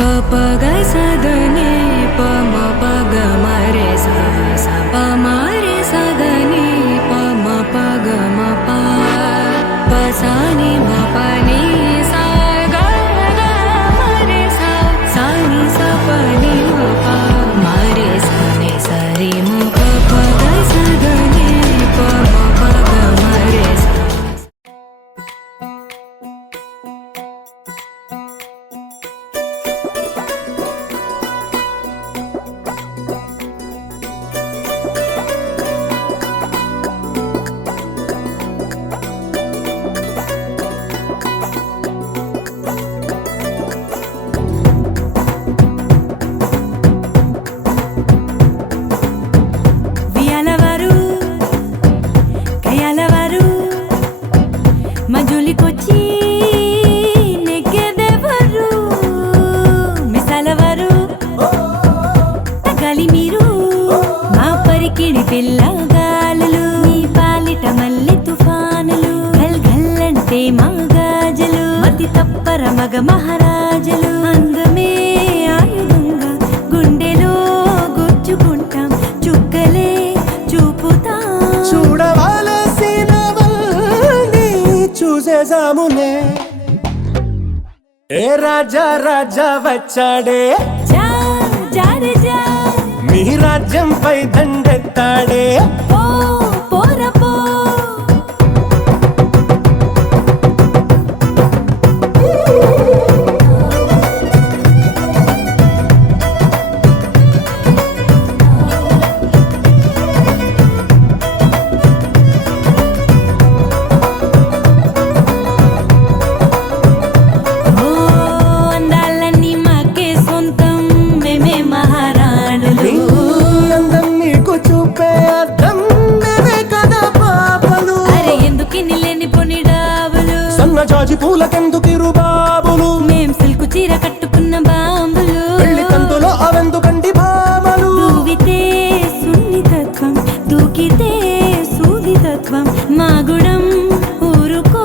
प ग स द नि प म प ग म रे सा सा प म रे सा द नि प म प ग म प प सा नि म प नि सा ग ग म रे सा सा नि सा प नि म प म रे सा नि सा रे म प प ग स द नि प म प ग म रे सा మజులికొచ్చి నెగ్గెదెవరు మిసాలవారు తగాలి మీరు మా పరికిడి పిల్లగాలులు మీ పాలిట మల్లె తుఫానులు గల్ గల్లంటే మా గాజలు మతి తప్పర మగ మహారాజులు అందమే ఆయుధంగా గుండెలో గుచ్చుకుంటాం చుక్కలే చూపుతాం చూసేసామునే ఏ రాజా రాజా వచ్చాడే జా జారే జా మీ రాజ్యంపై దండెత్తాడే పో పోర పో జాజి పూలకెందుకిరు బాబులు మేం సిల్కు చీర కట్టుకున్న బాంబులు పెళ్లి కందులో అవెందుకండి భామలు దూవితే సున్నితత్వం దూకితే సూదితత్వం మా గుణం ఊరుకో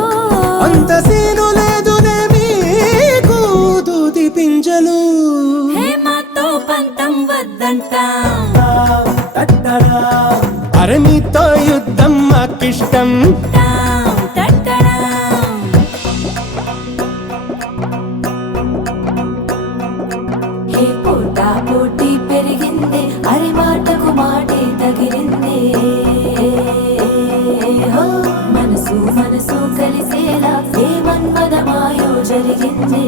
అంత సీను లేదునే మీకు దూది పింజలు మాతో పంతం వద్దంటా అరే మీతో యుద్ధం మాకిష్టం పోటీ పెరిగిందే అరే మాటకు మాటే తగిలిందే మనసు మనసు కలిసేలా ఏ మన్మదమాయో జరిగిందే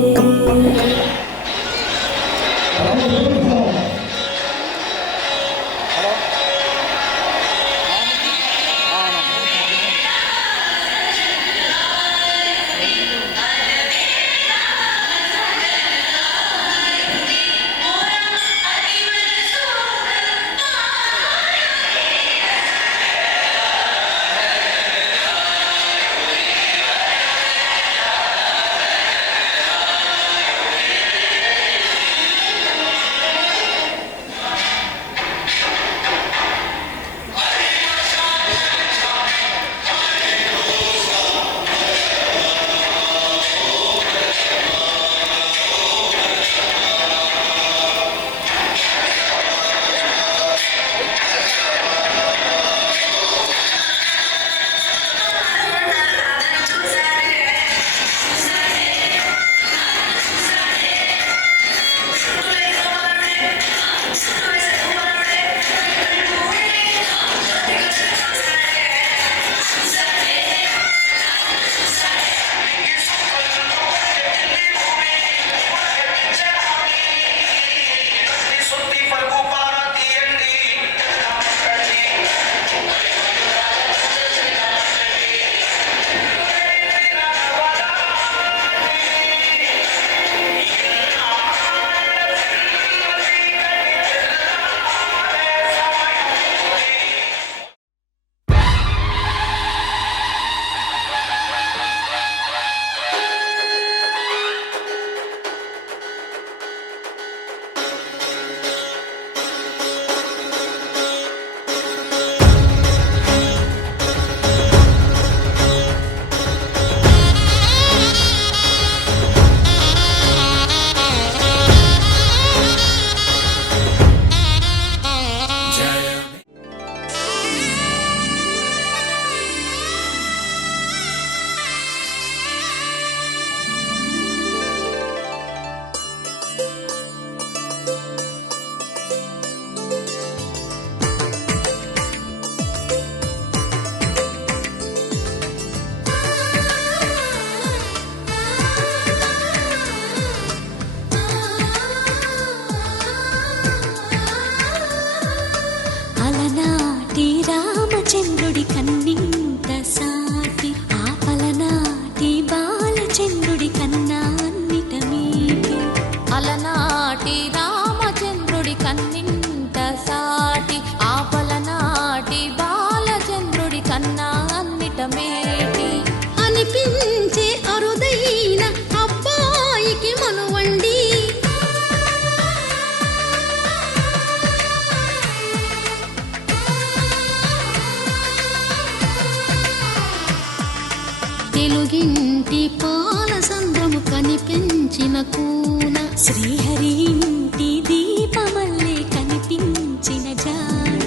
పూన శ్రీహరి ఇంటి దీపమల్లే కనిపించిన జాడ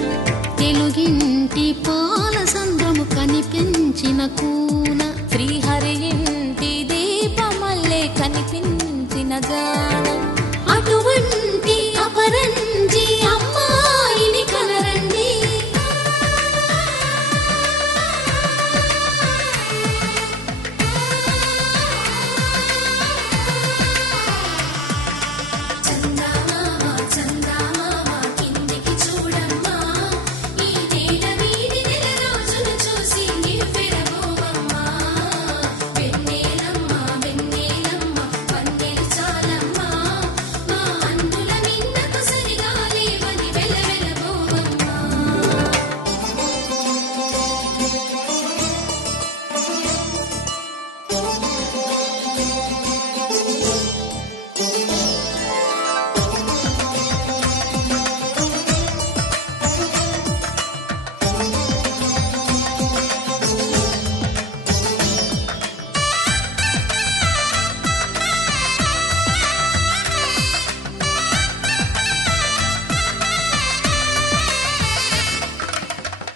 తెలుగింటి పాల సంద్రము కనిపించిన కూన శ్రీహరి ఇంటి దీపమల్లే కనిపించిన జాడ అటువంటి అపరంజి అమ్మాయిని కనరండి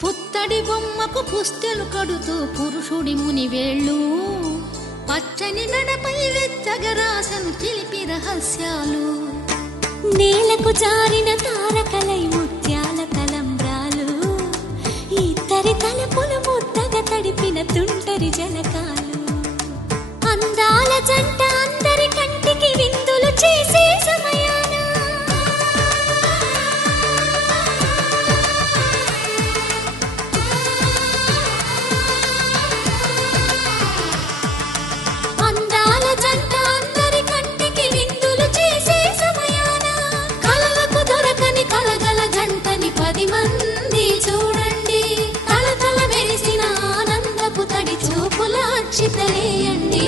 పుత్తడి బొమ్మకు పుస్తెలు కడుతూ పురుషుడి ముని వేళ్ళు పచ్చని నడపై వెచ్చగరాసను చిలిపి రహస్యాలు నేలకు జారిన తారకలై ముత్యాల తలంబ్రాలు ఇద్దరి తలపులు ముద్దగా తడిపిన తుంటరి జలకాలు అందాల జంట అందరి కంటికి విందులు చేసే సమయాన అందాల జంట అందరి కంటికి విందులు చేసే సమయాన కలలకు దొరకని కలగల జంటని 10 మంది చూడండి తలతల మెరిసిన ఆనందపు తడి చూపుల అక్షితలేయండి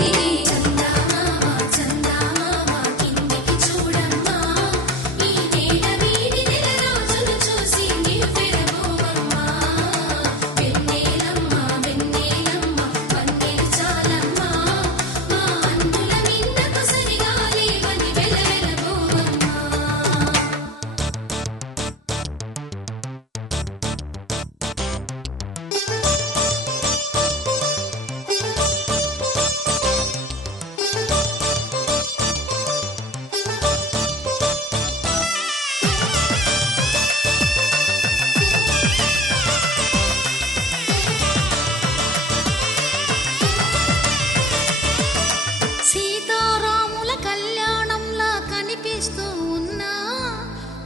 సీతారాముల కళ్యాణంలా కనిపిస్తూ ఉన్నా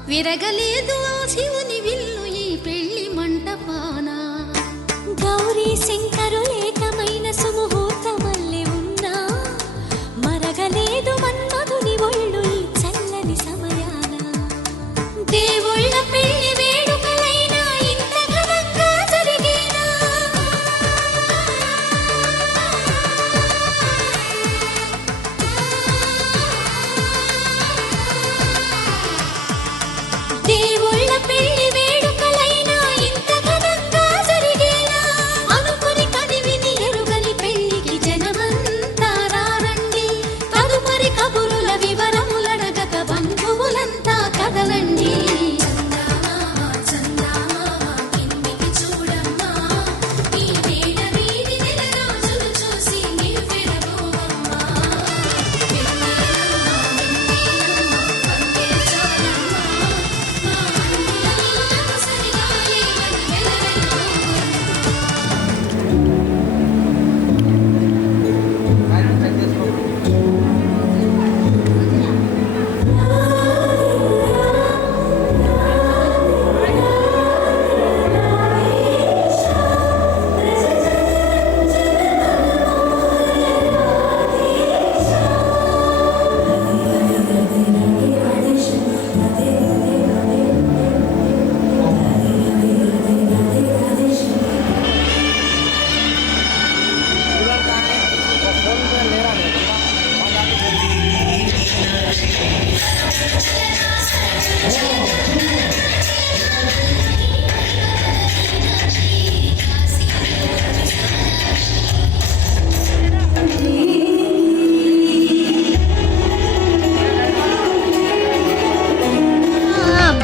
విరగలేదు ఆ శివుని విల్లు ఈ పెళ్లి మంటపాన గౌరీ శంకరులేకమైన సుముహూర్తమల్లె ఉన్నా మరగలేదు మన్మధుని ఒళ్ళు ఈ చల్లని సమయాన దేవుళ్ళ పెళ్లి వేడుకలైనా ఇంత ఘనంగా జరిగేనా దేవుళ్ళ పెళ్లి వేడుకలైనా ఇంత ఘనంగా జరిగేనా అనుకుని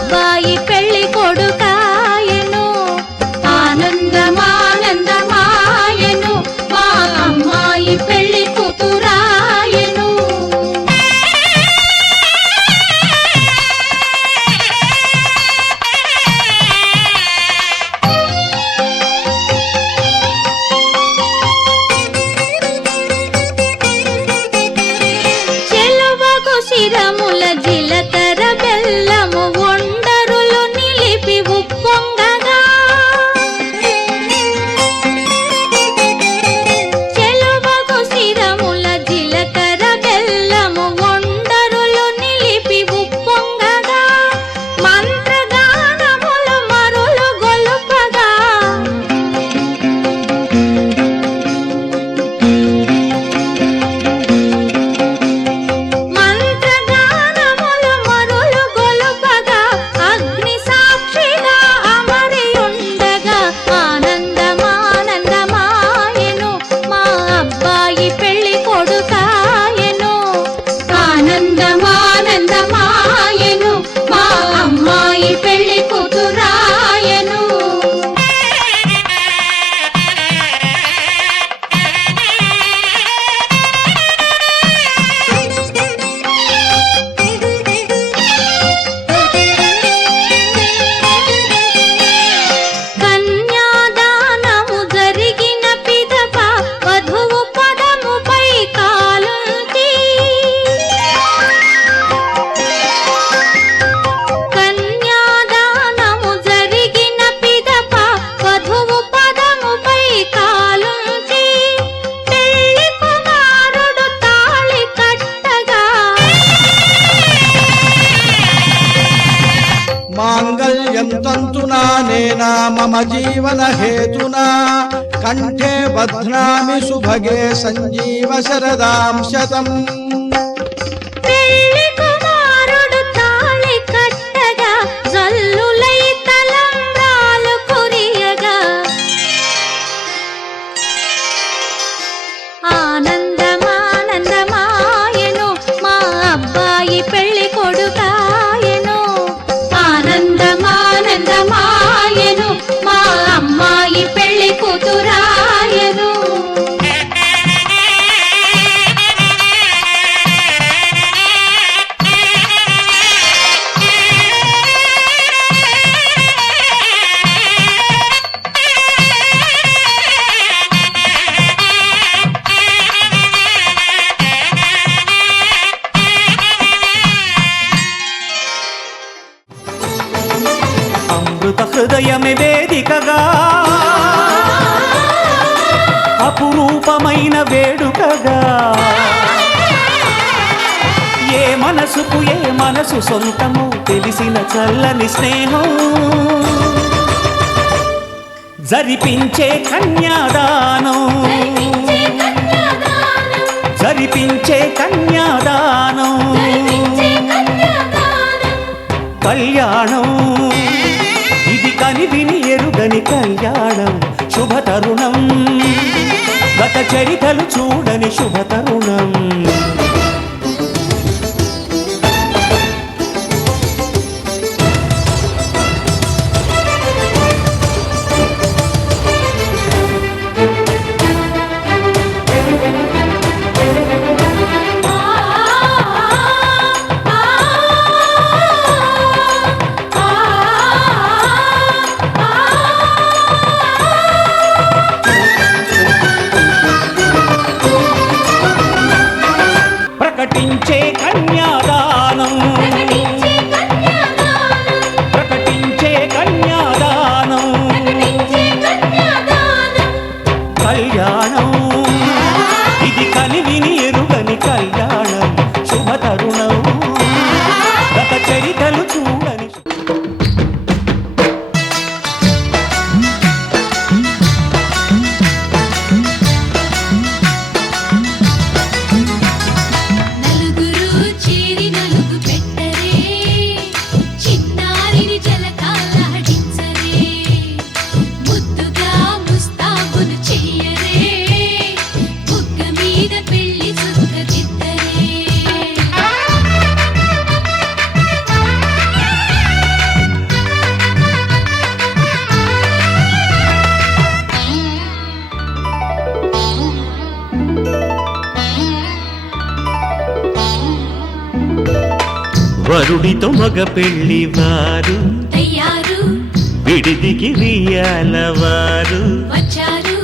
అబ్బాయి పెళ్లి కొడుకాయను ఆనందమానందమాయను మా అమ్మాయి పెళ్లి కూతురాయను చెలువగు శిరముల జీలకర్ర బెల్లము ఒండరులు నిలిపి ఉప్పొంగగా చెలువగు శిరముల జీలకర్ర బెల్లము ఒండరులు నిలిపి ఉప్పొంగగా మంత్రగానములు మరులు గొలుపగా మంత్రగానములు మరులు గొలుపగా అగ్ని సాక్షిగా అమరి ఉండగా ఆనందమానందమాయను మా అబ్బాయి పెళ్లి కొడుకాయను ఆనందమానందమాయను మా అమ్మాయి పెళ్లి కూతురాయను కన్యాదానము జరిగిన పిదప వధువు పదముపై కాలుంచి కన్యాదానము జరిగిన పిదప వధువు పదముపై కాలుంచి పెళ్లి కుమారుడు తాళి కట్టగా మాంగళ్యం తంతునా నేనా మమ జీవన హేతునా కంఠే బధ్నామి సుభగే సంజీవ శరదాం శతం పెళ్లి కుమారుడు తాళి కట్టగా జల్లులై తలంబ్రాలు కురియగా ఆనందమానందమాయను మా అబ్బాయి పెళ్లి కొడుకాయను ఆనందమానందమాయను మా అమ్మాయి పెళ్లి కూతురాయను అమృత హృదయమే వేదికగా అపురూపమైన వేడుకగా ఏ మనసుకు ఏ మనసు సొంతము తెలిసిన చల్లని స్నేహం జరిపించే కన్యాదానం జరిపించే కన్యాదానం కళ్యాణం ఇది కని విని ఎరుగని కళ్యాణం శుభతరుణం గత చరితలు చూడని శుభతరుణం వరుడితో మగ పెళ్లి వారు తయారు విడిదికి వియ్యాలవారు వచ్చారు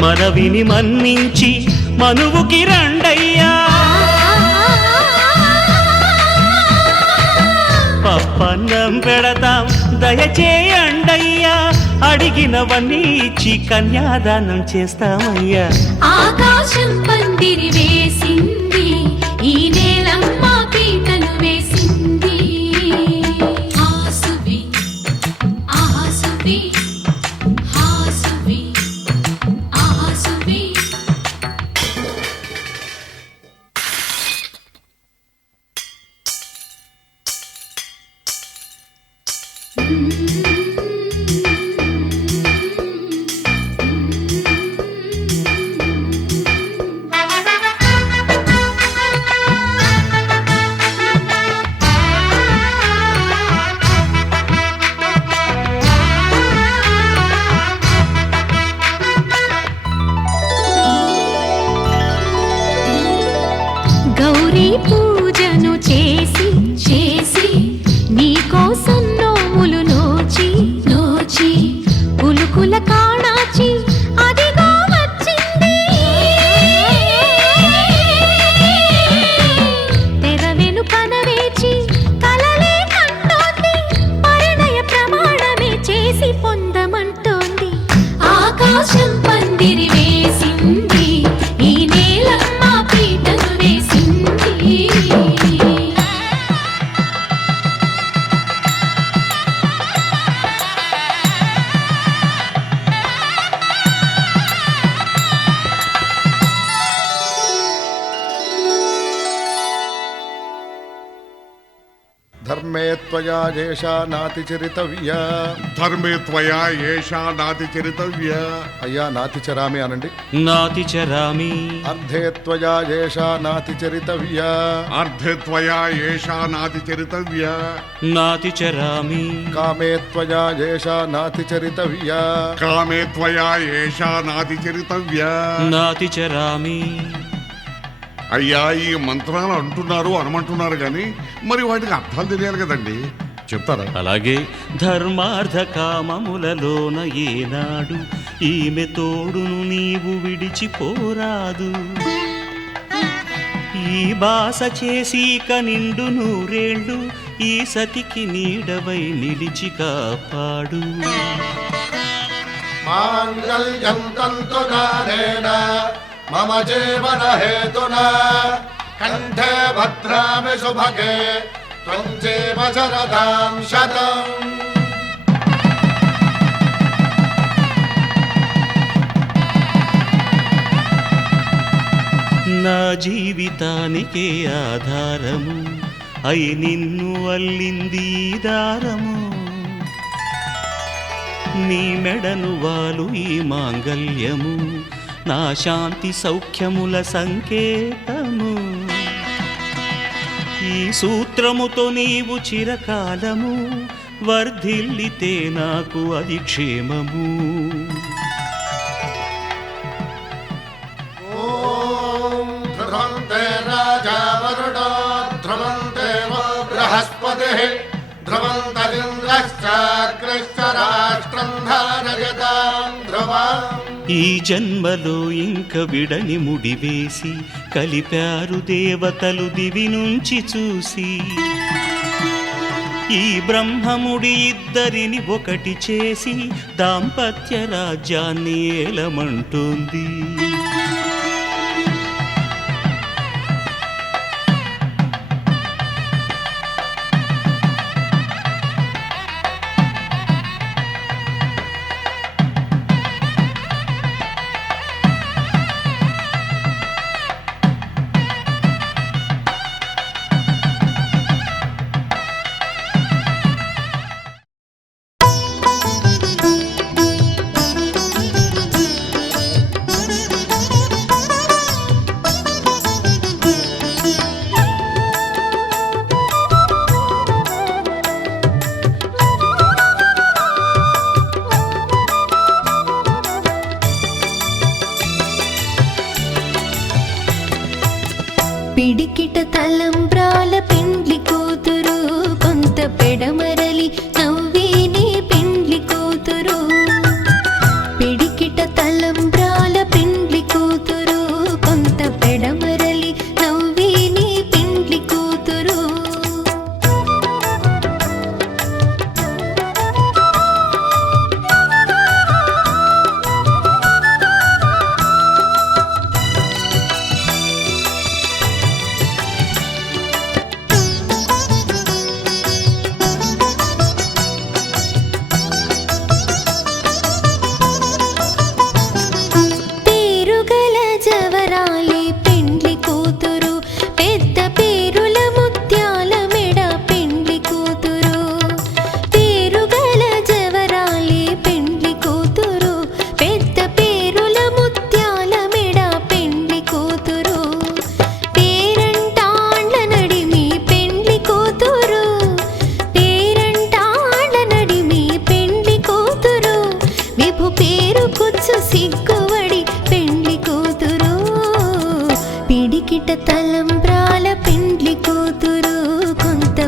మనవిని మన్నించి మనువుకి రండయ్యా పప్పన్నం పెడతాం దయచేయండయ్యా అడిగినవన్నీ ఇచ్చి కన్యాదానం చేస్తామయ్యా ఆకాశం పందిరి వేసింది ఈ నేలమ్మ పీటను వేసింది హాసువి ఆహాసువి హాసువి ఆహాసువి గౌరీ పూజను చేసి చేసి నీకోసం నోములు నోచి నోచి పులుకుల కాణాచి అదిగో వచ్చింది తెర వెనుకన వేచి కలలే కంటోంది పరిణయ ప్రమాణమే చేసి పొందమంటోంది ఆకాశం పందిరి వేసింది ఈ నేలమ్మ పీటను వేసింది ధర్మే త్వయా ఏషా నాతిచరితవ్య ధర్మే త్వయా ఏషా నాతి చరితవ్య అయ్యా నాతిచరామి అనండి నాతి చరామి అర్ధే త్వయా ఏషా నాతిచరితవ్య అర్ధే త్వయా ఏషా నాతి చరితవ్య నాతి చరామి కామే త్వయా ఏషా నాతిచరితవ్య కామే త్వయా ఏషా నాతి చరితవ్య నాతి చరామి అయ్యా ఈ మంత్రాలు అంటున్నారు అనమంటున్నారు కానీ మరి వాటికి అర్థాలు తెలియాలి కదండి చెప్తారా అలాగే ధర్మార్థ కామములలోన ఏనాడు ఈమె తోడును నీవు విడిచిపోరాదు ఈ బాస చేసి నిండు నూరేళ్ళు ఈ సతికి నీడవై నిలిచి కాపాడు మాంగళ్యం తంతునానేన మమ జీవన హేతునా కంఠే భద్రామి శుభగే త్వం జీవ శరదాం శతం నా జీవితానికే ఆధారము అయి నిన్ను అల్లింది ఈ దారము నీ మెడను వాలు ఈ మాంగల్యము నా శాంతి సౌఖ్యముల సంకేతము ఈ సూత్రముతో నీవు చిరకాలము వర్ధిల్లితే నాకు అది క్షేమము ఓం ధ్రువంతే రాజా వరుడో ధ్రువంతే వో బృహస్పతిః ధ్రువంతరింద్రశ్చాగ్రశ్చ రాష్ట్రం ధారయతాం ధ్రువం ఈ జన్మలో ఇంక విడని ముడివేసి కలిపారు దేవతలు దివి నుంచి చూసి ఈ బ్రహ్మముడి ఇద్దరిని ఒకటి చేసి దాంపత్య రాజ్యాన్ని ఏలమంటోంది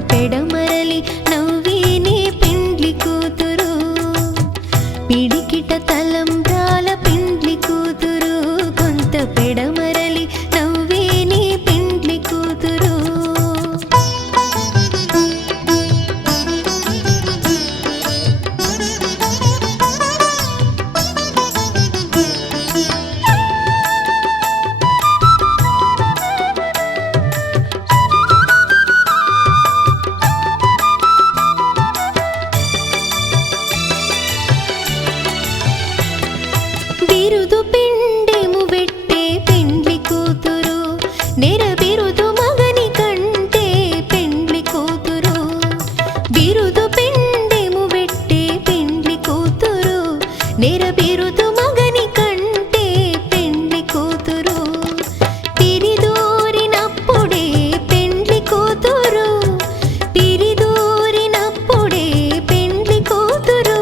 పెడమరలి నవ్విని పెండ్లి కూతురు పిడికిట తలంబ్రాల పెండ్లి కూతురు కొంత పెడమరలి నవ్విని పెండ్లి కూతురు బిరుదు పిండెము వెట్టే పెండ్లి కూతురు నెర బిరుదు మగని కంటే పెండ్లి కూతురు బిరుదు పిండెము వెట్టే పెండ్లి కూతురు నెర బిరుదు మగని కంటే పెండ్లి కూతురు పిరిదూరినప్పుడే పెండ్లి కూతురు పిరిదూరినప్పుడే పెండ్లి కూతురు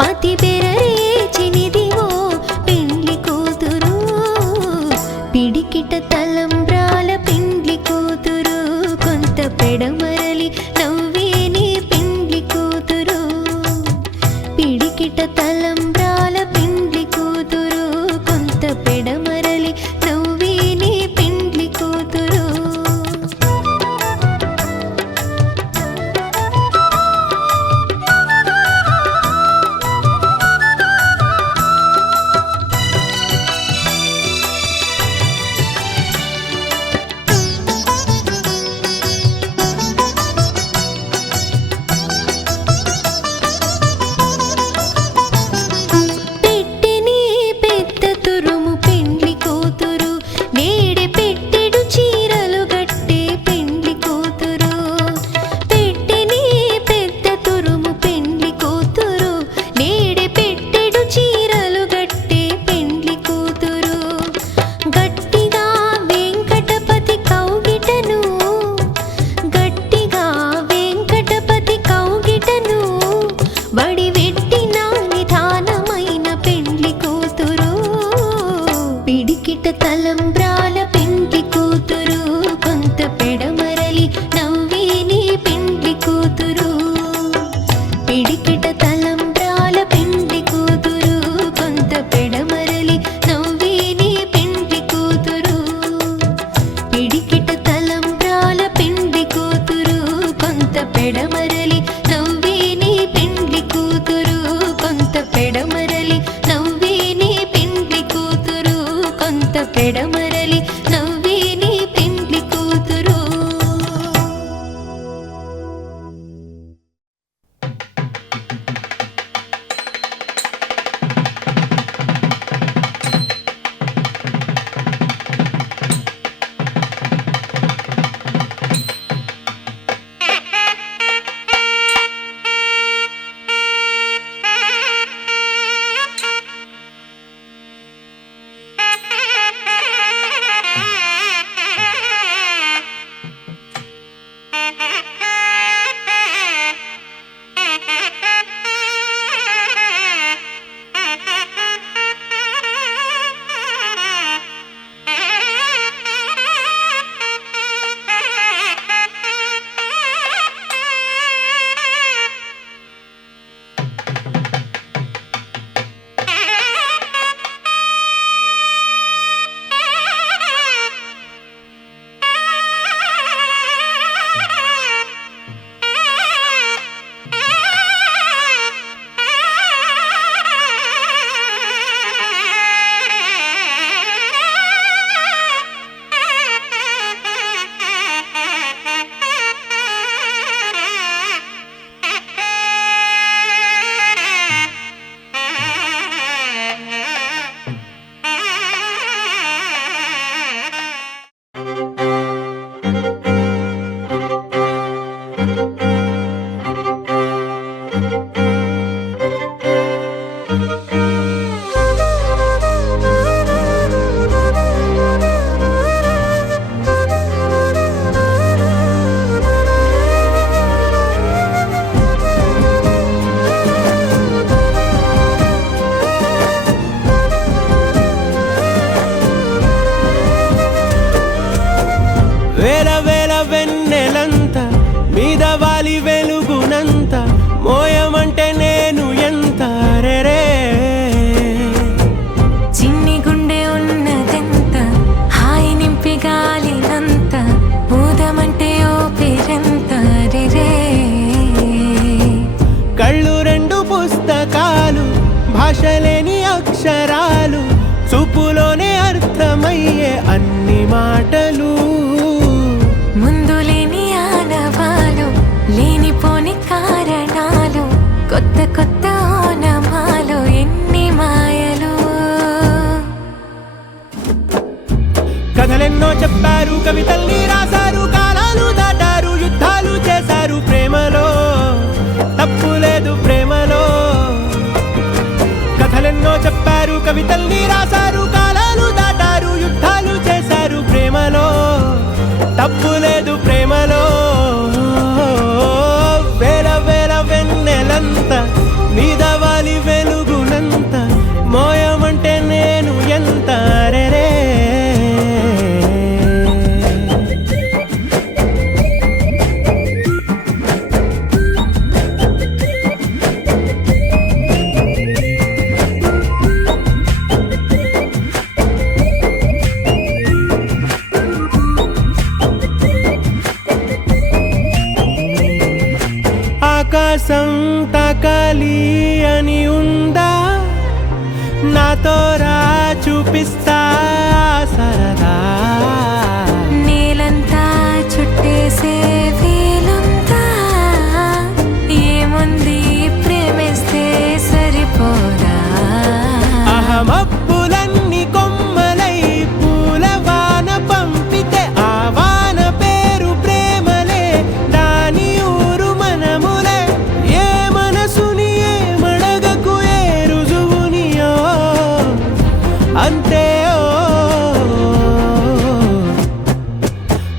పతి బెరరేచినిదివో పెండ్లి కూతురు పిడికిట తలంబ్రాల పెండ్లి కూతురు కొంత పెడమరలి నవ్వేని పెండ్లి కూతురు పిడికిట తలంబ్రాల పెండ్లి కూతురు కొంత పెడమరలి నవ్వేని పెండ్లి కూతురు పెట్టెని పెద్ద తురుము పెండ్లి కూతురు నేడే పెట్టెడు చీరలు గట్టే పెండ్లి కూతురు పెట్టెని పెద్ద తురుము పెండ్లి కూతురు నేడే పెట్టెడు చీరలు గట్టే పెండ్లి కూతురు గట్టిగా వెంకటపతి కౌగిటను గట్టిగా వెంకటపతి కౌగిటను వడివెట్టిన నిధానమైన పెండ్లి కూతురు పిడికిట తలంబ్రాల పెండ్లి కూతురు కొంత పెడమరలి నవ్విని పెండ్లి కూతురు పిడికిట తలంబ్రాల పెండ్లి కూతురు కొంత పెడమరలి నవ్విని పెండ్లి కూతురు పిడికిట తలంబ్రాల పెండ్లి కూతురు కొంత పెడమరలి నవ్విని పెండ్లి కూతురు కొంత పెడమరలి నవ్విని పెండ్లి కూతురు కొంత పెడమరలి నవ్విని పెండ్లి కూతురు భాషలేని అక్షరాలు చూపులోనే అర్థమయ్యే అన్ని మాటలు ముందు లేని ఆనవాలు లేనిపోని కారణాలు కొత్త కొత్త ఓనమాలు ఎన్ని మాయలు కథలెన్నో చెప్పారు కవితల్ని రాశారు కాలాలు దాటారు యుద్ధాలు చేశారు ప్రేమలో తప్పు లేదు ప్రేమలో కథలెన్నో చెప్పారు కవితల్ని రాశారు కాలాలు దాటారు యుద్ధాలు చేశారు ప్రేమలో తప్పు లేదు ప్రేమలో వేల వేల వెన్నెలంత మీద వాలి వెలుగునంత మోయమంటే నేను ఎంత రే ఆకాశం తాకాలి అని ఉందా నాతో రా చూపిస్తా సరదా నేలంతా చుట్టేసే వీలుందా ఏముంది ప్రేమిస్తే సరిపోదా అహమప్పులన్నీ కొమ్మలై పూల వాన పంపితే ఆ వాన పేరు ప్రేమలే దాని ఊరు మనములే ఏ మనసుని ఏ మడగకు ఏ రుజువునియో అంతే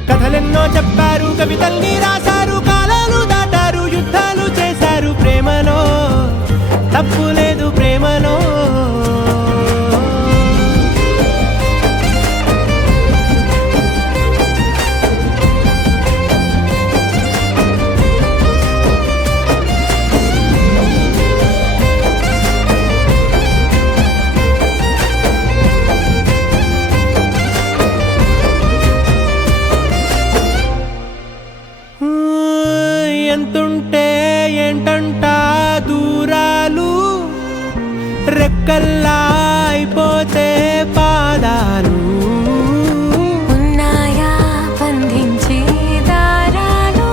కథలెన్నో చెప్పారు కవితల్ని రాశారు కాలాలు దాటారు యుద్ధాలు చేశారు ప్రేమలో తప్పు లేదు ప్రేమలో ఎంతుంటే ఏంటంట దూరాలు రెక్కల్లా అయిపోతే పాదాలు ఉన్నాయా బంధించే దారాలు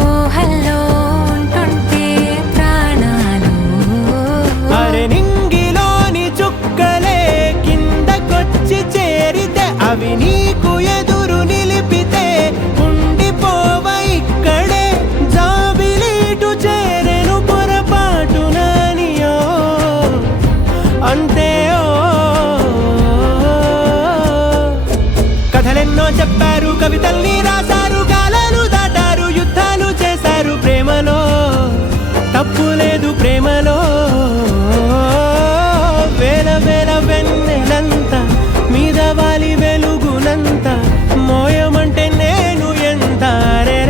ఊహల్లో ఉంటుంటే ప్రాణాలు అరే నింగిలోని చుక్కలే కిందకొచ్చి చేరితే అవి నీకు ఎదురు నిలిపితే ఉండిపోవ ఇక్కడే జాబిలీటు చేరెను పొరపాటు నానియో అంతే కథలెన్నో చెప్పారు కవితల్ని రాశారు కాలాలు దాటారు యుద్ధాలు చేశారు ప్రేమలో తప్పు లేదు ప్రేమలో వేల వేల వెన్నెలంత మీద వాలి వెలుగునంత మోయమంటే నేను ఎంత రే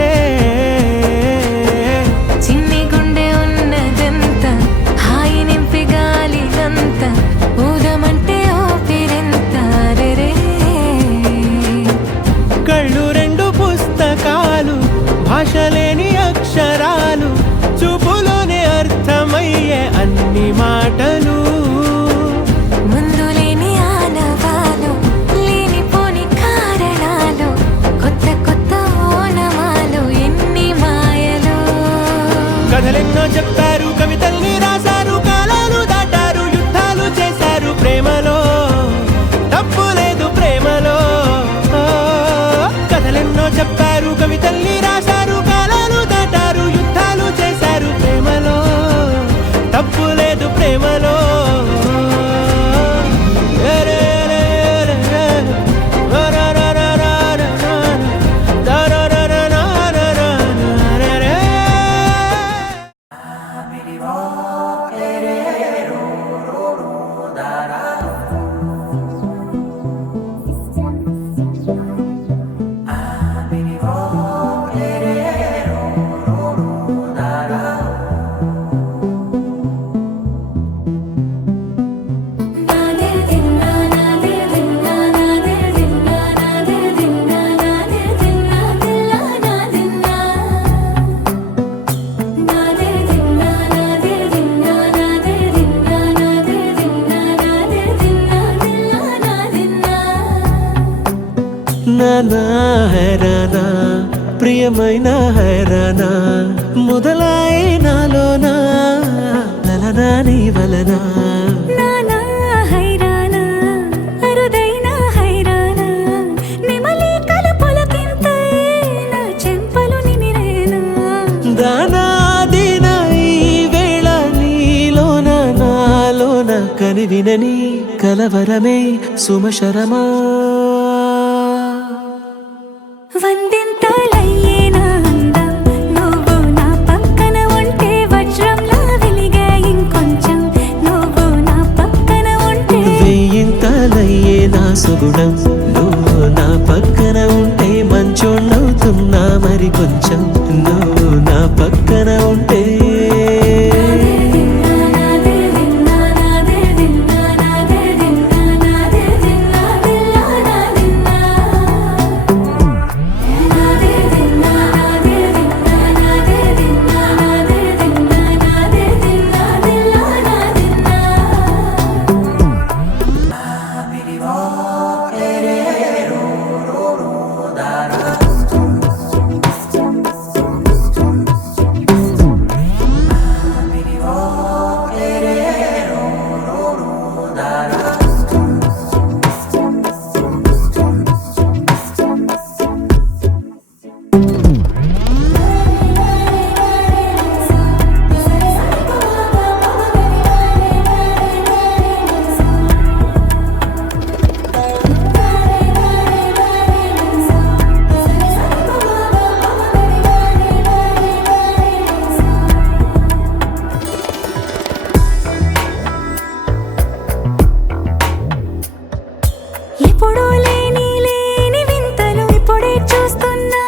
చిన్ని గుండె ఉన్నదంత హాయి నింపి గాలినంత ఊదమంటే ఓపిరెంత రే కళ్ళు రెండు పుస్తకాలు భాషలేని అక్షరాలు చూపులోనే అర్థమయ్యే అన్ని మాటలు ముందు లేని ఆనవాలు లేనిపోని కారణాలు కొత్త కొత్త ఓనమాలు ఎన్ని మాయలు కథలెన్నో చెప్పారు కవితల్ని రాశారు కాలాలు దాటారు యుద్ధాలు చేశారు ప్రేమలో తప్పు లేదు ప్రేమలో కథలెన్నో చెప్పారు కవితల్ని రాశారు కాలాలు దాటారు యుద్ధాలు చేశారు ప్రేమలో తప్పు లేదు ప్రేమలో నానా హైరానా ప్రియమైన హైరానా మొదలాయి నాలోనా లలనా నీ వలనా నానా హైరానా అరుదైన హైరానా నెమలి కలుపులకింతై నా చెంపలు నిమిరేనా దానాదిన ఈ వేళ నీలోన నాలోన కనివినని కలవరమే సుమశరమా వందింతలయ్యేనా అందం నువ్వు నా పక్కన ఉంటే వజ్రంలా వెలిగే ఇంకొంచెం నువ్వు నా పక్కన ఉంటే వెయ్యింతలయ్యే నా సుగుణం నువ్వు నా పక్కన ఉంటే మంచోళ్ళవుతున్నా మరి కొంచెం నువ్వు నా పక్కన ఉంటే ఎప్పుడూ లేని వింతలు ఇప్పుడే చూస్తున్నా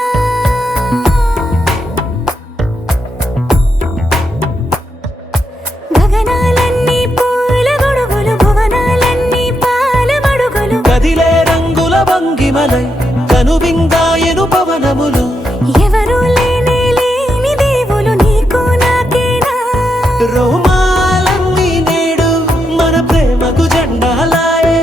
గగనాలన్నీ పూల గొడుగులు భువనాలన్నీ పాల మడుగులు కదిలే రంగుల భంగిమలై కనువిందాయను పవనములు ఎవరూ లేని దేవులు నీకు నాకేనా రోమాలన్నీ నేడు మన ప్రేమకు జెండాలాయే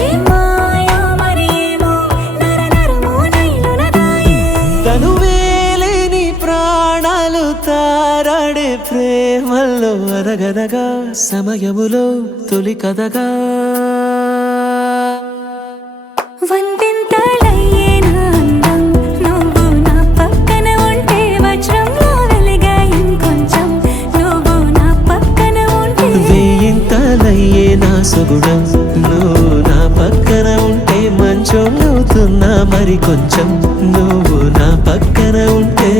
ఏ మాయో మరి ఏమో నరనరమో నైలునదాయే తనువేలేని ప్రాణాలు తారాడే ప్రేమల్లో అరగదగా సమయములో తొలి కదగా వందింతలయ్యేనా అందం నువ్వు నా పక్కన ఉంటే వజ్రంలా వెలిగే ఇంకొంచెం నువ్వు నా పక్కన ఉంటే వెయ్యింతలయ్యే నా సుగుణం నువ్వు నా పక్కన ఉంటే మంచోళ్ళవుతున్నా మరి కొంచెం నువ్వు నా పక్కన ఉంటే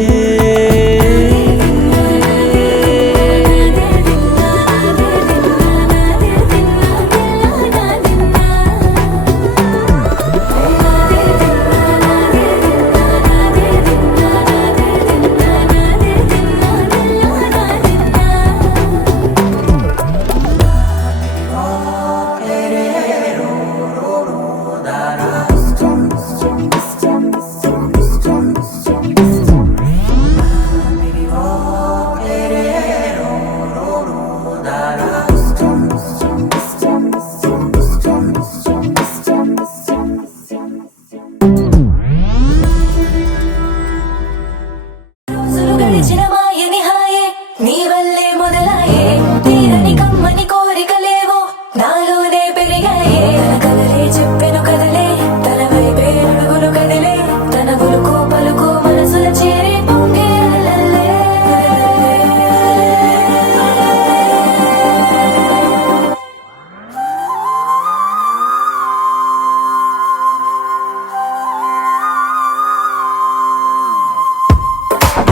రోజులు గడిచిన మాయని హాయే నీ వల్లే మొదలాయే తీరని కమ్మని కోరికలేవో నాలోనే పెరిగాయే తన కదలే చెప్పెను కదలే తన వైపే అడుగులు కదిలే తన గులుకు పలుకు మనసుల చేరి పొంగే అలలే.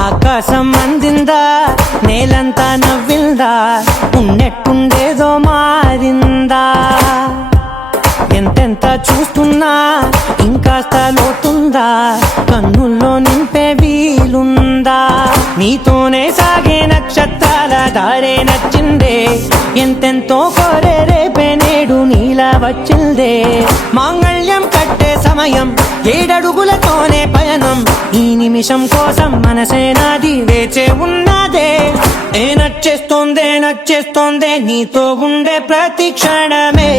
ఆకాశం అందిందా నేలంతా నవ్విందా ఉన్నట్టుండేదో మారిందా ఎంతెంత చూస్తున్నా ఇంకాస్త లోతుందా కన్నుల్లో నింపే వీలుందా నీతోనే సాగే నక్షత్రాల దారే నచ్చిందే ఎంతెంతో కోరే రేపే నేడు నీలా వచ్చిందే మాంగళ్యం కట్టే సమయం 7 అడుగులతోనే పయనం ఈ నిమిషం కోసం మనసే నాది వేచే ఉన్నదే ఏ నచ్చేస్తోందే నీతో ఉండే ప్రతి క్షణమే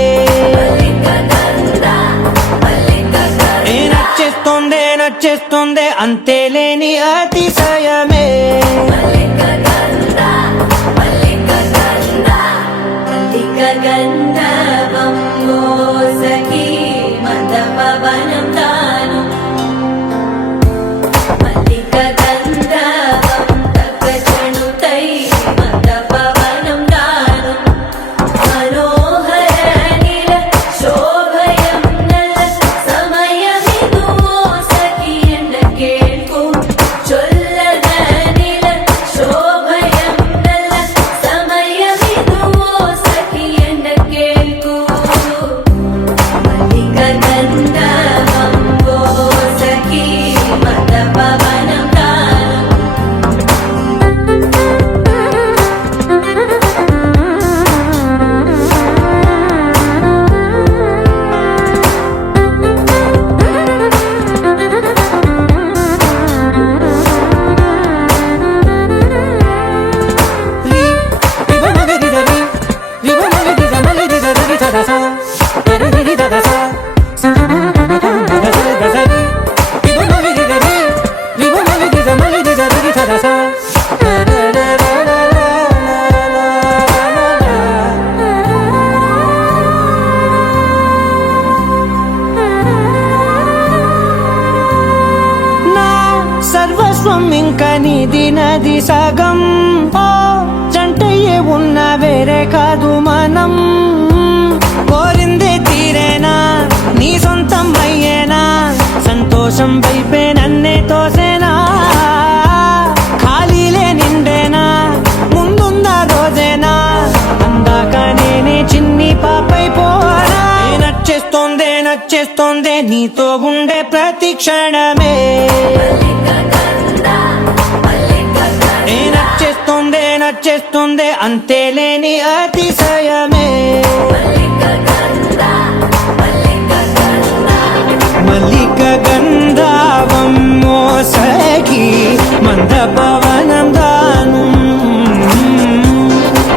ఏ నచ్చేస్తోందే నచ్చేస్తుంది అంతేలేని అతిశయమే గంధర్వం సఖీ మందపవనం తాను మల్లిక గంధర్వం తగ్గజనుతై మందపవనం తాను మనోహర నీల శోభయం నల్ల సమయమిదు సఖీ ఎన్న కేಳ್ಕು చొల్లద నీల శోభయం నల్ల సమయమిదు సఖీ ఎన్న కేಳ್కు మల్లిక గంధర్వం సఖీ మందపవనం తాను నా సర్వస్వం ఇంకా నీది నది సగం ఓ జంటయ్యే ఉన్న వేరే కాదు మనం కోరిందే తీరేనా నీ సొంతం అయ్యేనా సంతోషం వైపే నన్నే తోసేనా ఖాళీలే నిండేనా ముందుందా రోజేనా అందాక నేనే చిన్ని పాపై పోనా నచ్చేస్తోందే నీతో ఉండే ప్రతి క్షణమే నచ్చేస్తోందే అంతేలేని అతిశయమే మల్లిక గంధర్వం సఖీ మందపవనం దాను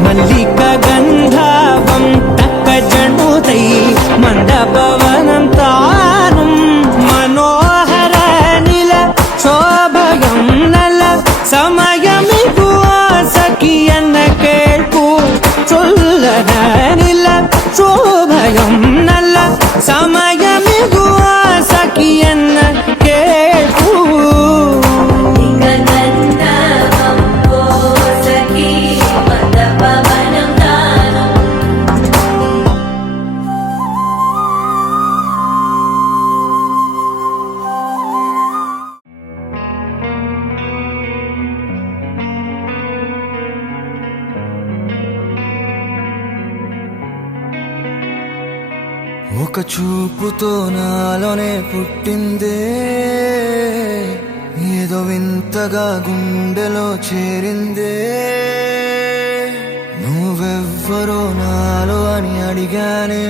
మల్లిక గంధర్వం తక్కజనుతై మందపవనం తాను మనోహర నీల శోభయం నల్ల సమయమిదు సఖీ ఎన్న కేಳ್ಕು చొల్లద నీల శోభయం నల్ల సమయమిదు సఖీ ఎన్న కేಳ್కు గంధర్వం సఖీ మందపవనం తాను ఒక చూపుతో నాలోనే పుట్టిందే ఏదో వింతగా గుండెలో చేరిందే నువ్వెవ్వరో నాలో అని అడిగానే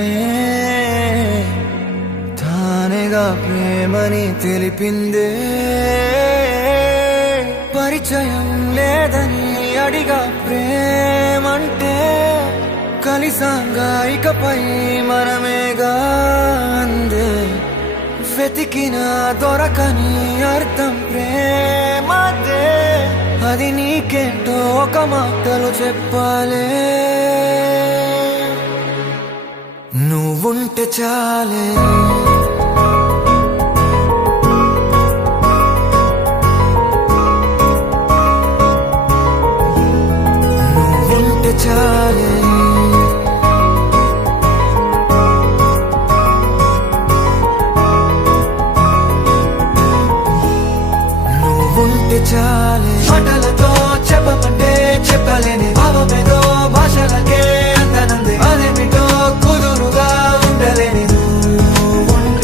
తానేగా ప్రేమని తెలిపిందే పరిచయం లేదని అడిగా ప్రేమంటే కలిసాంగా ఇకపై మనమేగా అందే వెతికినా దొరకని అర్థం ప్రేమదే అది నీకేంటో ఒక మాటలు చెప్పాలే నువ్వుంటే చాలే నువ్వుంటే చాలే నువ్వుంటే చాలే మాటలతో చెప్పమంటే చెప్పలేని భావమేదో భాషలకే అందనందే అదేమిటో కుదురుగా ఉండలేని నువ్వుంటే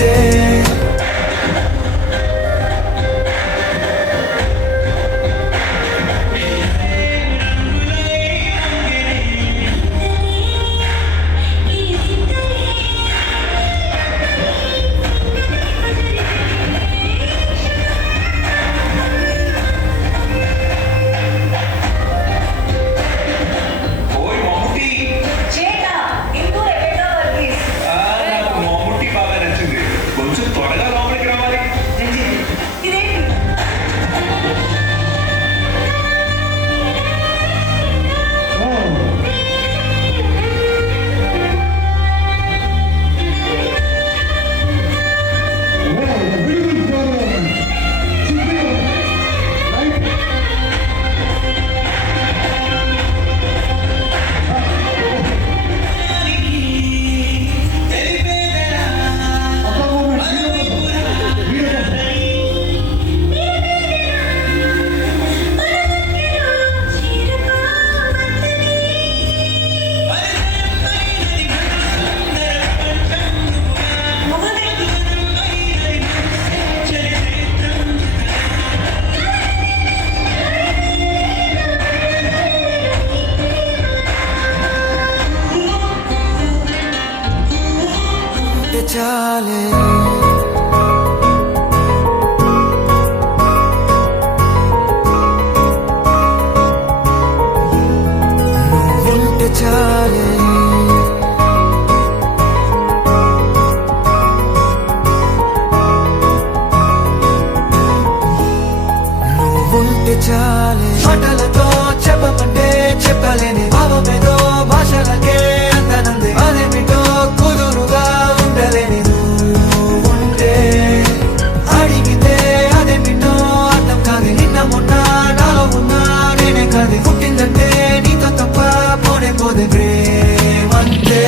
చాలే నువ్వుంటే చాలే నువ్వుంటే చాలే మాటలతో చెప్పమంటే చెప్పలేని భావమేదో భాషలకే అందనంది అదేమిటో కుదురుగా ఉండలేని నువ్వుంటే అడిగితే అదేమిటో అర్థం కాదు నిన్న మొన్న నాలో ఉన్నా నేనే కాదు పుట్టిందంటే నీతో తప్ప పోనే పోదే ప్రేమంతే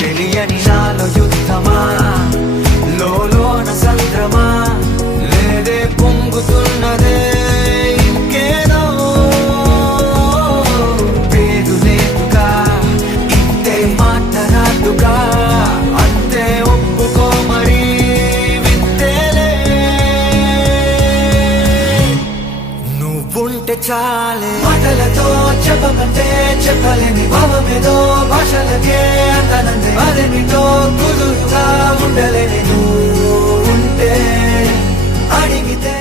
తెలియని నాలో యుద్ధమా లోన సంద్రమా లేదే పొంగుతున్నదే ఇంకేదో పేరు లేదుగా ఇంతే మాట్లాడుగా అంతే ఒప్పుకో మరి వింతేలే నువ్వుంటే చాలే మాటలతో చెప్పమంటే చెప్పలేని భావమేదో భాషలకే అందనందే అదేమిటో కుదురుగా ఉండలేని నువ్వుంటే అడిగితే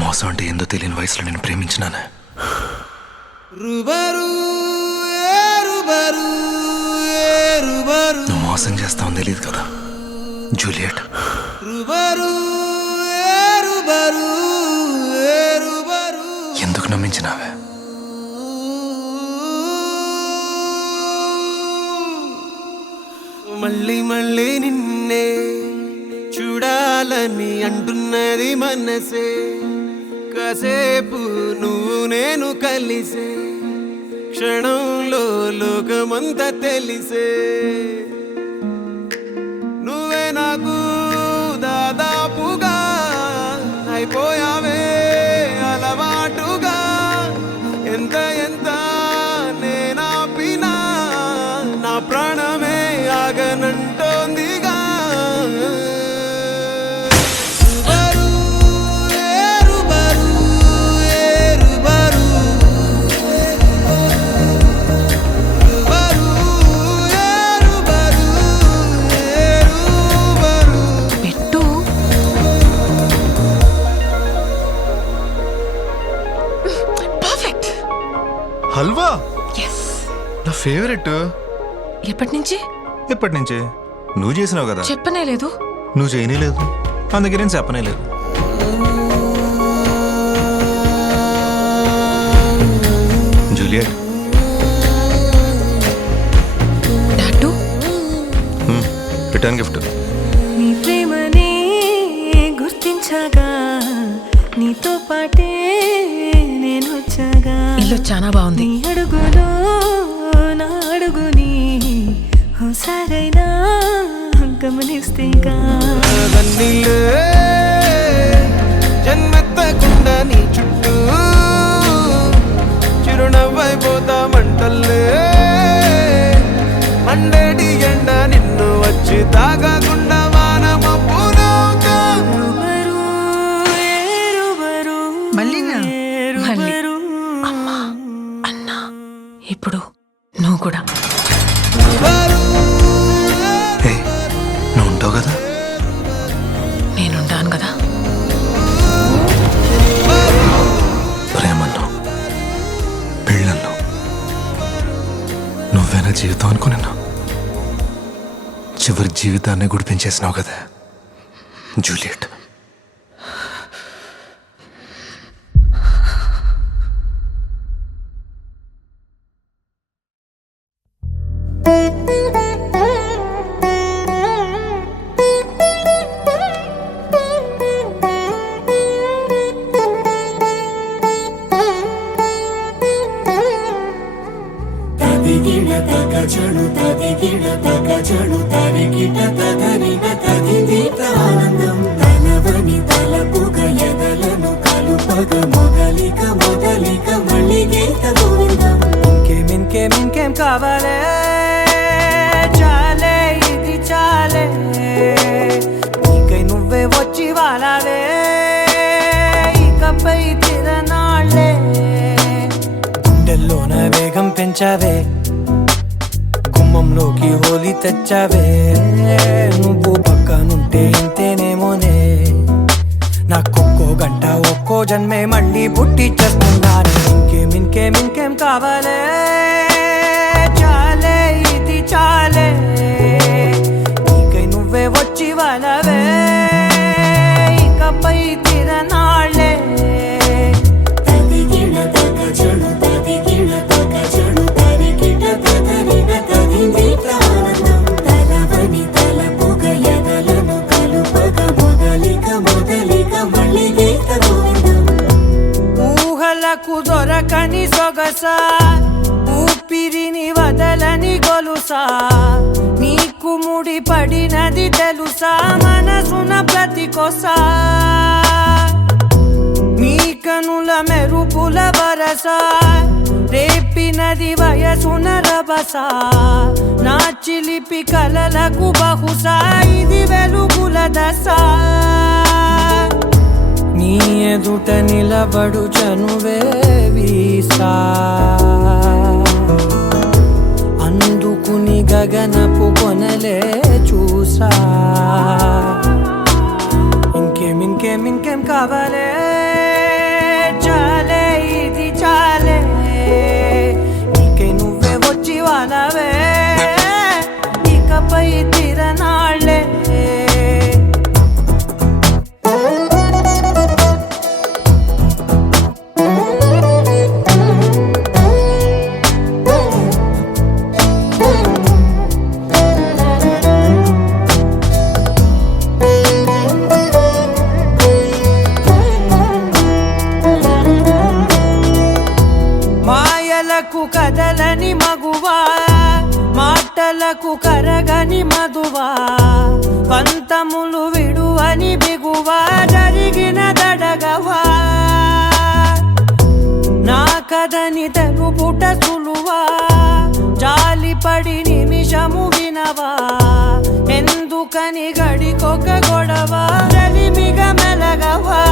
మోసం అంటే ఏందో తెలియని వయసులో నేను ప్రేమించినాను. నువ్వు మోసం చేస్తావని తెలియదు కదా జూలియట్. ఎందుకు నమ్మించినావే? మళ్ళీ మళ్ళీ నిన్నే చూడాలని అంటున్నది మనసే కాసేపు నువ్వు నేను కలిసే క్షణంలో లోకమంతా తెలిసే నువ్వే నాకు దాదాపుగా అయిపోయావే అలవాటుగా ఎంత ఎంత నేనాపినా నా ప్రాణమే ఆగనంటోందిగా హల్వా నా ఫేవరెట్. ఎప్పటి నుంచి? ఎప్పటి నుంచి? నువ్వు చేసినావు కదా. చెప్పనే లేదు. నువ్వు చేయనే లేదు, అందుకే నేను చెప్పనే లేదు. Juliet return gift. నీ ప్రేమనే గుర్తించగా నీతో పాటే నేను వచ్చాగా. ఇల్లు చాలా బాగుంది. నీ అడుగులో నా అడుగుని హుసాగైనా గమనిస్తేగా జన్మెత్తకుండా నీ చుట్టూ చిరునవ్వైపోతా మంటల్లే మండేటి ఎండ నిన్ను వచ్చి తాగకుండా ఇప్పుడు నువ్వు కూడా నువ్వు ఉంటావు కదా. నేనుంటాను కదా. జీవితం అనుకున్నా చివరి జీవితాన్ని గుడిపించేసినావు కదా జూలియట్. ఇంకేం కావాలే చాలే ఇది చాలే నీకై నువ్వే వచ్చి వాలావే ఇకపై తిరనాళ్ళే గుండెల్లోన వేగం పెంచావే గుమ్మంలోకి హోలీ తెచ్చావే నువ్వు పక్కనుంటే ఇంతేనేమోనే నాకొక్కో గంట ఒక్కో జన్మే మళ్ళీ పుట్టి చేస్తున్నాను. ఇంకేం కావాలే చాలే ఇది చాలే నీకై నువ్వే వచ్చి వాళ్ళవే ఇకపై తిరనాళ్ళే ఊహలకు దొరకని సొగసా ఊపిరిని వదలని గొలుసా నీకు ముడి పడినది తెలుసా మనసున ప్రతి కొసా నీ కనుల మెరుపుల వరసా రేపినది వయసున రభసా నా చిలిపి కలలకు బహుశా ఇది వెలుగుల దశ నీ ఎదుట నిలబడు చనువే వీసా అందుకుని గగనపు కొనలే చూసా ఇంకేం కావాలే చాలే ఇది చాలే నీకై నువ్వే వచ్చి వాలవే ఇకపై తిరనాళ్ళే కదలని మగువా మాటలకు కరగని మధువా పంతములు విడువని బిగువా జరిగిన దడగవా నా కథని తెలుపుట సులువా జాలిపడి నిమిషము వినవా ఎందుకని గడికొక గొడవ రలిమిగ మెలగవా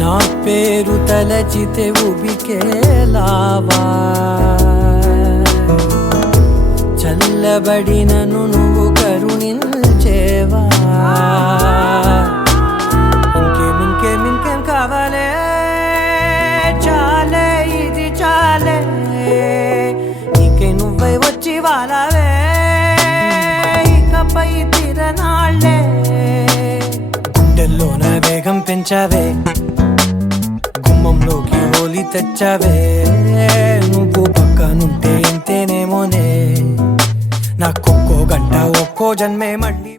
నా పేరు తలచితే ఉబికేలావా చల్లబడినను నువ్వు కరుణించేవా ఇంకేం కావాలే చాలే ఇది చాలే నీకై నువ్వై వచ్చి వాలవే ఇకపై తిరనాళ్ళే గుండెల్లోన వేగం పెంచావే గుమ్మంలోకి హోలీ తెచ్చావే నువ్వు పక్కనుంటే ఇంతేనేమోనే నాకొక్కో గంట ఒక్కో జన్మే మళ్ళీ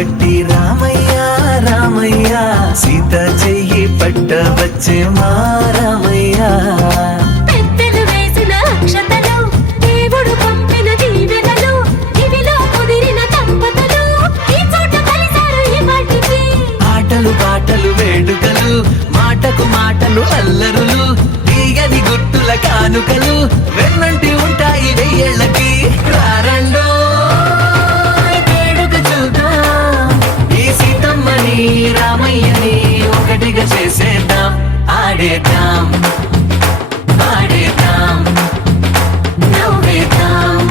పట్టి రామయ్య రామయ్య సీత చెయ్యి పట్ట వచ్చే మా రామయ్య పెద్దలు వేసిన అక్షతలు దేవుడు పంపిన దీవెనలు ఇవిలో కుదిరిన దంపతులు ఈ చోట కలిసారు ఈ వాటికి ఆటలు పాటలు వేడుకలు మాటకు మాటలు అల్లరులు తీగని గుట్టుల కానుకలు వెన్నంటి ఉంటాయి వెయ్యేళ్ళకి రారండో వేడుక చూద్దాం ఈ సీతమ్మని రామయ్యని ఒకటిగా చేసేద్దాం ఆడేద్దాం ఆడేద్దాం నవ్వేద్దాం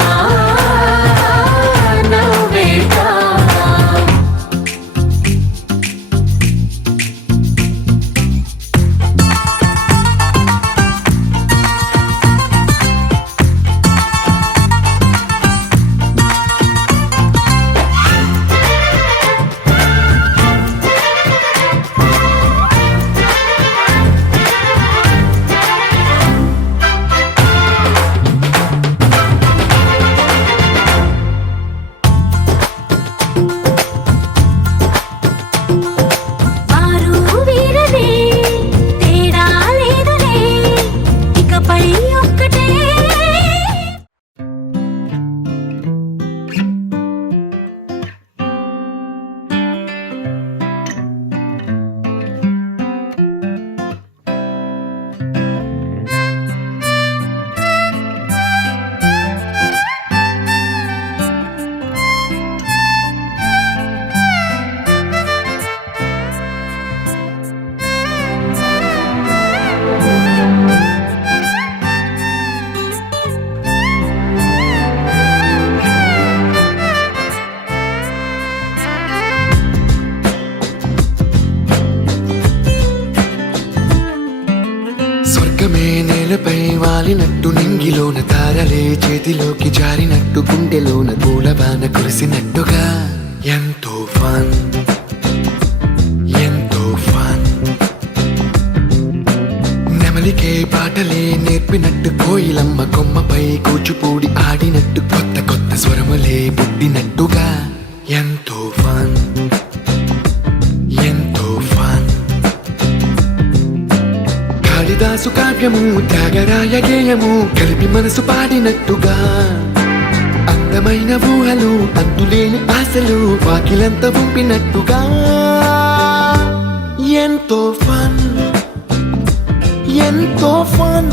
నవ్వేద్దాం వారు వీరనే తేడా లేదులే ఇకపై ఒక్కటే స్వర్గమే నేలపై వాలినట్టు నింగిలోన తారలే చేతిలోకి జారినట్టు గుండెలోన పూలబాన కురిసినట్టుగా ఎంతో ఫన్ ఎంతో ఫన్ నెమలికే పాటలే నేర్పినట్టు కోయిలమ్మ కొమ్మపై కూచిపూడి ఆడినట్టు కొత్త కొత్త స్వరములే పుట్టినట్టుగా ఎంతో ఫన్ ఎంతో ఫన్ కాళిదాసు కావ్యము త్యాగరాయ గేయము కలిపి మనసు పాడినట్టుగా అందమైన ఊహలు అంతులేని ఆశలు వాకిలంత పంపినట్టుగా ఎంతో ఫన్ ఎంతో ఫన్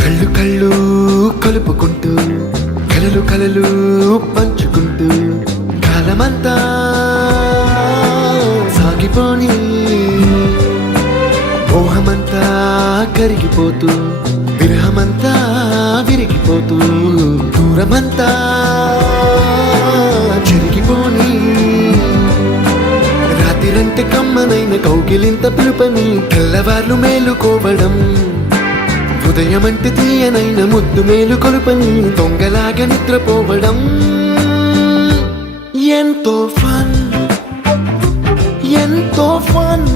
కళ్ళు కళ్ళు కలుపుకుంటూ కలలు కలలు పంచుకుంటూ కాలమంతా సాగిపోని మోహమంతా కరిగిపోతూ విరహమంతా విరిగిపోతూ దూరమంతా చెరిగిపోని రాత్రిరంటే కమ్మనైన కౌగిలింత పిలుపని తెల్లవార్లు మేలుకోవడం ఉదయమంటే తీయనైన ముద్దు మేలు కొలుపని దొంగలాగా నిద్రపోవడం ఎంతో ఫన్ ఎంతో ఫన్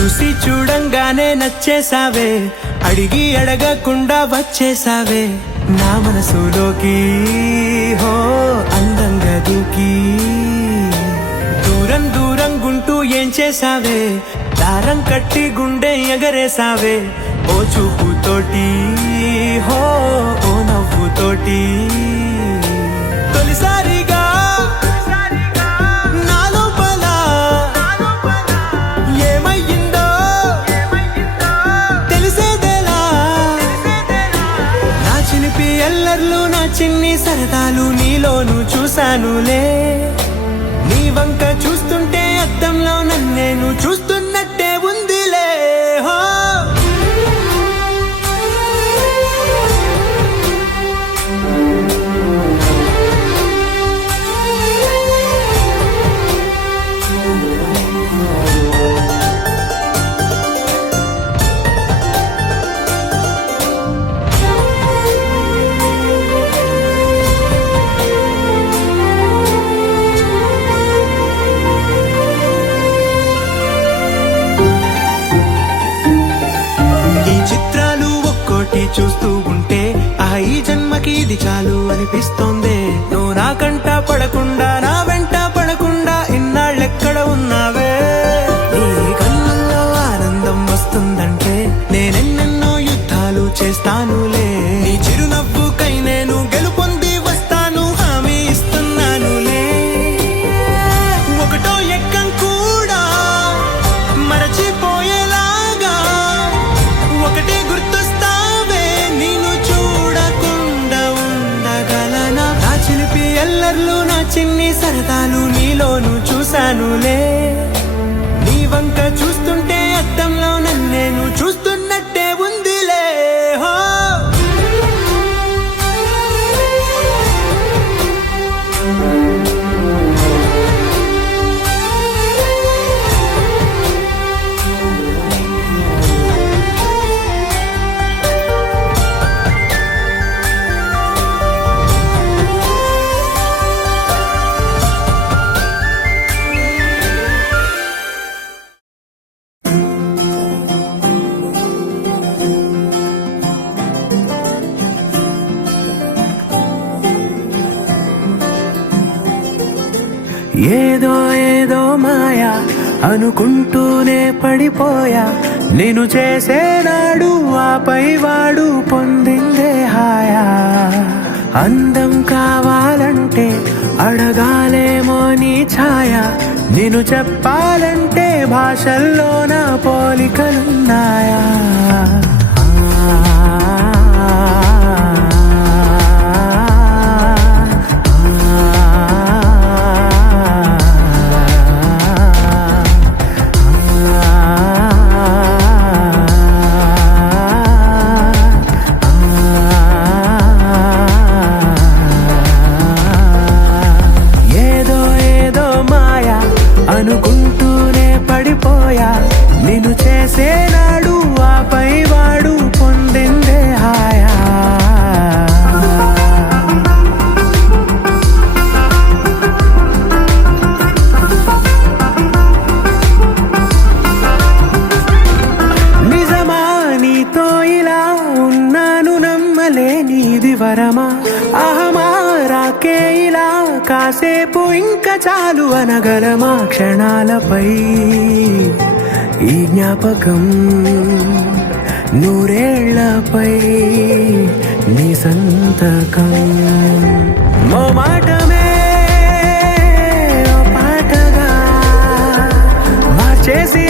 చూసి చూడంగానే నచ్చేసావే, అడిగి అడగకుండా వచ్చేసావే నా మనసులోకి. హో అందంగా దూకి దూరం దూరం గుంటూ ఏం చేసావే, దారం కట్టి గుండె ఎగరేసావే ఓ చూపుతోటి. హో ఓ నవ్వుతోటి తొలిసారిగా నా లోపల ఏమయ్యిందో తెలిసేదేలా. నా చిలిపి ఎల్లర్లు నా చిన్ని సరదాలు నీలోను చూశానులే. నీ వంక చూస్తుంటే అద్దంలో నన్నేను చూస్తున్నట్టే ఉందిలే. హో చూస్తూ ఉంటే ఈ జన్మకి ఇది చాలు అనిపిస్తోంది. నువ్వు నా కంట పడకుండా నా వెంట పడకుండా ఇన్నాళ్ళెక్కడ ఉన్నావే. నీ కళ్ళల్లో ఆనందం వస్తుందంటే నేనెన్నెన్నో యుద్ధాలు చేస్తానులే. నీ చిరునవ్వుకై నేను గెలుపొంది వస్తాను హామీ ఇస్తున్నానులే. ఒకటో ఎక్కం కూడా మరచిపోయేలాగా ఒకటే గుర్తు ఎల్లర్లు నా చిన్ని సరదాలు నీలోను చూశానులే. నీ వంక చూస్తుంటే అద్దంలో నన్నేను చూస్తున్నట్టే ఉందిలే. హో ఏదో ఏదో మాయా అనుకుంటూనే పడిపోయా. నేను చేసేనాడు ఆపై వాడు పొందిందే హాయా. అందం కావాలంటే అడగాలేమో నీ ఛాయ. నేను చెప్పాలంటే భాషల్లో నా పోలికలున్నాయా. అనుకుంటూనే పడిపోయా. నిన్ను చేసేనాడు ఆపై వాడు పొందిందే హాయా. నిజమా నీతో ఇలా ఉన్నాను నమ్మలేనిది వరమా. అహమారాకే ఇలా కాసేపు ఇంకా చాలు అనగలమా. క్షణాలపై ఈ జ్ఞాపకం నూరేళ్లపై నీ సంతకం. ఓ మాటమే ఓ పాటగా మార్చేసి